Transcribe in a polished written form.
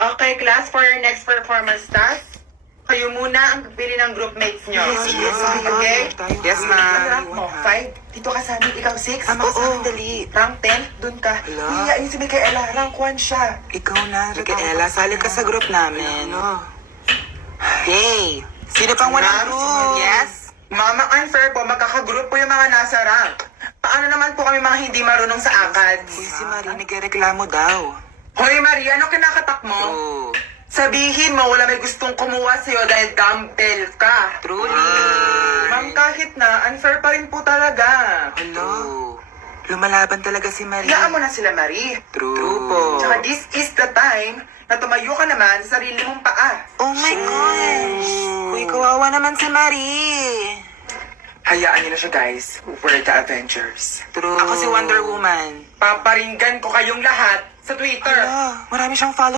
Okay, class, for your next performance task, kayo muna ang pili ng group mates nyo. Okay? Yes, ma'am. Rank mo, 5. Dito ka sa amin, ikaw 6. Tama ka sa amin, dali. Rank 10, dun ka. Hala. Hiya, yun si Micaela, rank 1 siya. Ikaw na, Micaela. Sali ka sa group namin. Hey! Sino pang walang group? Yes? Mama, unfair po, magkakagroup po yung mga nasa rank. Paano naman po kami mga hindi marunong sa ACADS? Uy, si Marie nagreklamo daw. Hoy, Maria, ano kinakatak mo? True. Sabihin mo, wala may gustong kumuha sa'yo dahil dumbbell ka. Truly. Ma'am, kahit na, unfair pa rin po talaga. Hello. Lumalaban talaga si Marie. Hayaan mo na sila, Marie. True po. Tsaka this is the time na tumayo ka naman sa sarili mong paa. Oh my gosh. Uy, kawawa naman si Marie. Hayaan niyo na siya, guys. We're the Avengers. True. Ako si Wonder Woman. Paparinggan ko kayong lahat sa Twitter. Marami siyang follow.